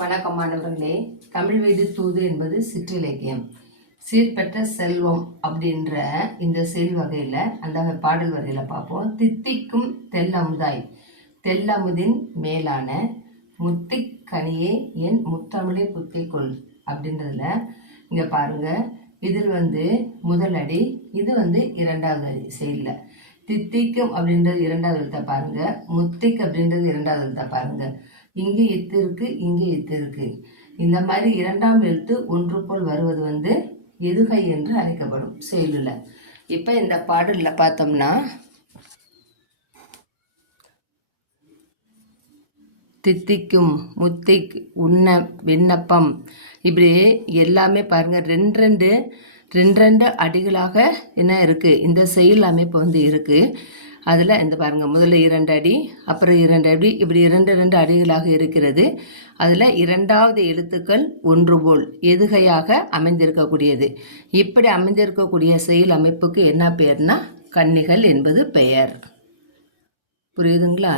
வணக்கம் மாணவர்களே. தமிழ் வீடு தூது என்பது சிற்றிலக்கியம். சீர்பெற்ற செல்வம் அப்படின்ற இந்த செயல் வகையில் அந்த பாடல் வகையில் பார்ப்போம். தித்திக்கும் தெல்லமுதாய் தெல்லமுதின் மேலான முத்திக் கனியே என் முத்தமிழை புத்திக்குள் அப்படின்றதுல இங்கே பாருங்கள். இதில் முதல் அடி, இது இரண்டாவது அடி செயலில். தித்திக்கும் அப்படின்றது இரண்டாவது எழுத்தை பாருங்கள். முத்திக் அப்படின்றது இரண்டாவது எழுத்தை பாருங்கள். இங்கே எத்து இருக்குது, இங்கே எத்து இருக்குது. இந்த மாதிரி இரண்டாம் எழுத்து ஒன்று போல் வருவது எதுகை என்று அழைக்கப்படும் செயலில். இப்போ இந்த பாடலில் பார்த்தோம்னா தித்திக்கும், முத்திக், உண்ண, விண்ணப்பம், இப்படி எல்லாமே பாருங்கள். ரெண்டு அடிகளாக என்ன இருக்குது, இந்த செயல் அமைப்பு இருக்குது. அதில் இந்த பாருங்கள், முதல்ல 2 அடி, அப்புறம் 2 அடி, இப்படி 2 அடிகளாக இருக்கிறது. அதில் இரண்டாவது எழுத்துக்கள் ஒன்று போல் எதுகையாக அமைந்திருக்கக்கூடியது. இப்படி அமைந்திருக்கக்கூடிய செயல் அமைப்புக்கு என்ன பெயர்னா கன்னிகள் என்பது பெயர். புரியுதுங்களா?